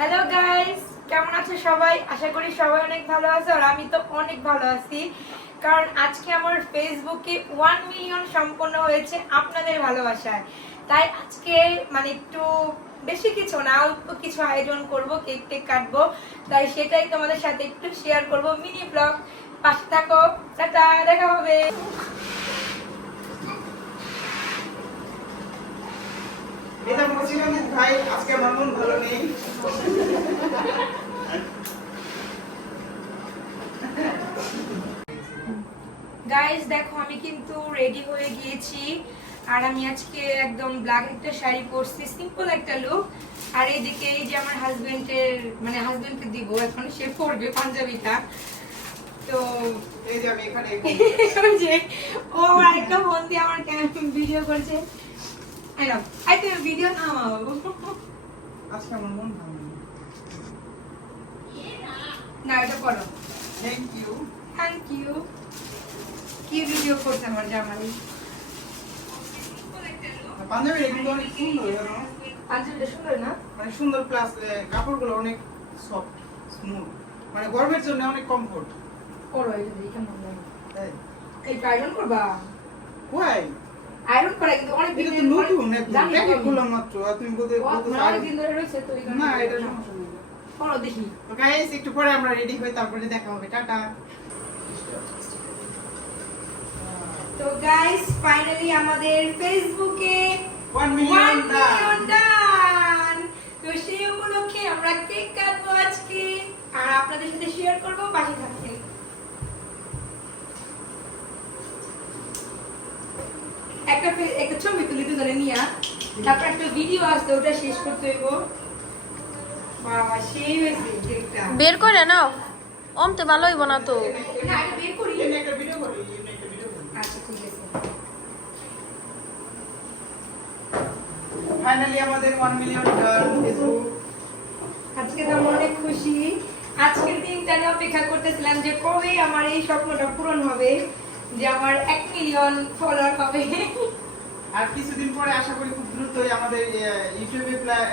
Hello guys কেমন আছো সবাই? আশা করি সবাই অনেক ভালো আছে আর আমি তো অনেক ভালো আছি। কারণ আজকে আমার ফেসবুকে ওয়ান মিলিয়ন সম্পন্ন হয়েছে আপনাদের ভালোবাসায়। তাই আজকে মানে একটু বেশি কিছু না, অল্প কিছু আয়োজন করব, কেক টেক কাটবো। তাই সেটাই তোমাদের সাথে একটু শেয়ার করব মিনি ব্লগ পাশে থাকো। টাটা, দেখা হবে। এটা বলছিলাম যে ভাই আজকে আমার মন ভালো নেই। গাইস দেখো আমি কিন্তু রেডি হয়ে গিয়েছি। আর আমি আজকে একদম ব্ল্যাক একটা শাড়ি পরছি সিম্পল একটা লুক আর এইদিকে এই যে আমার হাজবেন্ডের মানে হাজবেন্ডকে দিব এখন সে পরবে পাঞ্জাবিটা। তো এই যে আমি এখানে যে ও ফোন দিয়ে আমার ভিডিও করছে। নাও ভিডিও নাও আজকে আমার মন ভালো না এটা করো। থ্যাংক ইউ থ্যাংক ইউ কি ভিডিও করছে আমার জামাই? পাঞ্জাবি এগুলো অনেক সুন্দর জানো? পাঞ্জাবিটা সুন্দর না? মানে সুন্দর প্লাস কাপড়গুলো অনেক সফট স্মুথ মানে গরমের জন্য অনেক কমফোর্ট করো এটা দেখে মন এই। আয়রন করবা? কোয়াই আয়রন করা কিন্তু অনেক দিন তো নতুন জানি খুললাম মাত্র আর তুমি বলতে অনেক দিন ধরে রয়েছে তো না এটা সমস্যা নেই। করো দেখি। তো গাইস একটু পরে আমরা রেডি হই তারপরে দেখা হবে। টাটা। তো গাইস ফাইনালি আমাদের ফেসবুকে 1 1 মিলিয়ন মিলিয়ন ডান তো সেই উপলক্ষে আমরা কেক কাটবো আজকে আর আপনাদের সাথে শেয়ার করব পাশে থাকতে একটা ফে- একটা ছবি তুলি দুজনে নিয়ে তারপর একটা ভিডিও আসতে ওটা শেষ করতে হইব। বাবা সেই হয়েছে কেকটা বের করে নাও। অমতে ভালো হইব না তো। না এটা বের করি। একটা ভিডিও করি এমনি একটা ভিডিও করি। আচ্ছা ঠিক আছে। ফাইনালি আমাদের 1 মিলিয়ন ডান ফেসবুক আজকে তো অনেক খুশি। আজকের দিনটা নিয়ে অপেক্ষা করতেছিলাম যে কবে আমার এই স্বপ্নটা পূরণ হবে যে আমার এক মিলিয়ন ফলোয়ার হবে। আর কিছুদিন পরে আশা করি খুব দ্রুতই আমাদের ইউটিউবে প্রায়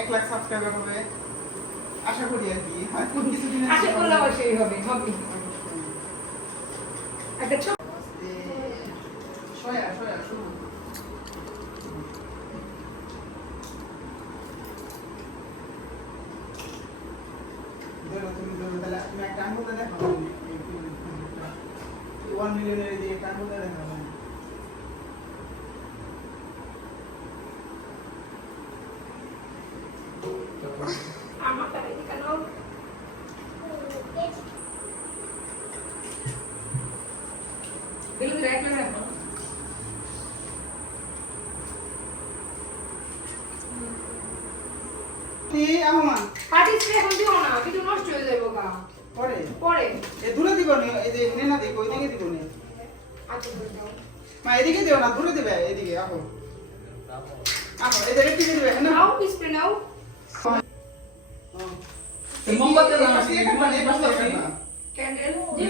এক লাখ সাবস্ক্রাইবার হবে আশা করি আর কি হয়তো কিছুদিনের আশা করলে অবশ্যই হবে হবে একটা ছোট এ, সয়া, সয়া, শুরু। ধরো, তুমি ধরো, তাহলে তুমি একটা আঙ্গুলটা দেখাও। One million এর একটা আঙ্গুলটা। কি, আহমান? পার্টি স্প্রে এখন দিও না কিন্তু নষ্ট হয়ে যাবে গা পরে? পরে এ দূরে দিব নি, এই যে এখানে না দিব, ওইদিকে দিব নি। আচ্ছা করে দাও মা, এদিকে দিও না, দূরে দিবে, এদিকে, আহো। আহো, জায়গায় দিবে, হ্যাঁ না? নাও স্প্রে নাও হ্যাঁ। এই মোমবাতি এই দাও না, পাশে একটা না, এই না। ক্যান্ডেল এই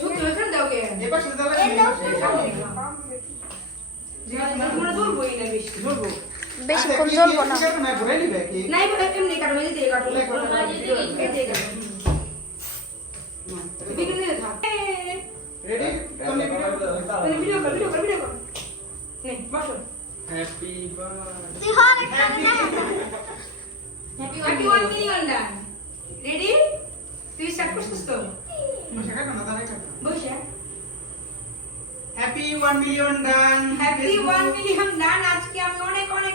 শুধু দাও কে এই পাশে দাও, এই পাশে। বেশিক্ষণ আচ্ছা, জ্বলবো না। না, ঘুরাই নিবে কি? নাই এমনি কাটো এই দিয়ে কাটো লে, কাটো, কাটো। এই দিয়ে কাটো হুম। দিয়ে থাক Ready? তুমি video- ভিডিও কর ভিডিও কর ভিডিও কর নে বসো happy birthday happy one million done ready তুই স্টার্ট করছিস তো বসে কাটো না, কাটো। বসে Happy 1 million done. Happy one million done আজকে আমি অনেক অনেক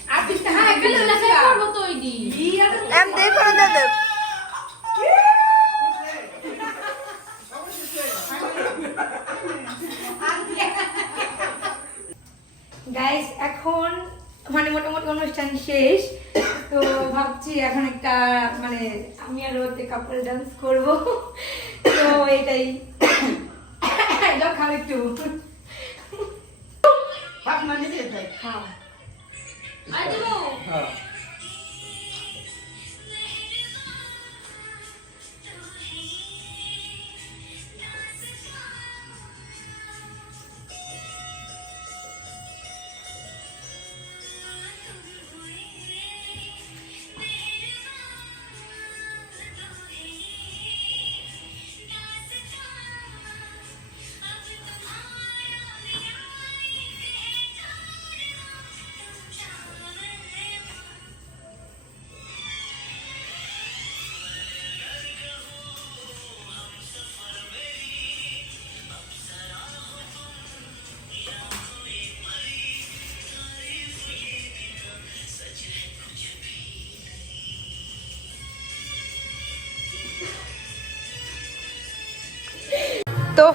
এখন মানে মোটামুটি অনুষ্ঠান শেষ। তো ভাবছি এখন একটা মানে আমি আর ওতে কাপড় ডান্স করব। তো এটাই। খাও একটু। হ্যাঁ। মা নিজে খায়।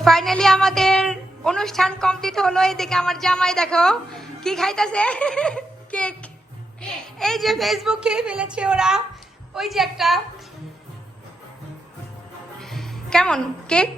ফাইনালি আমাদের অনুষ্ঠান কমপ্লিট হলো। এদিকে আমার জামাই দেখো, কি খাইতেছে? কেক। এই যে ফেসবুক খেয়ে ফেলেছে ওরা। ওই যে একটা। কেমন? কেক?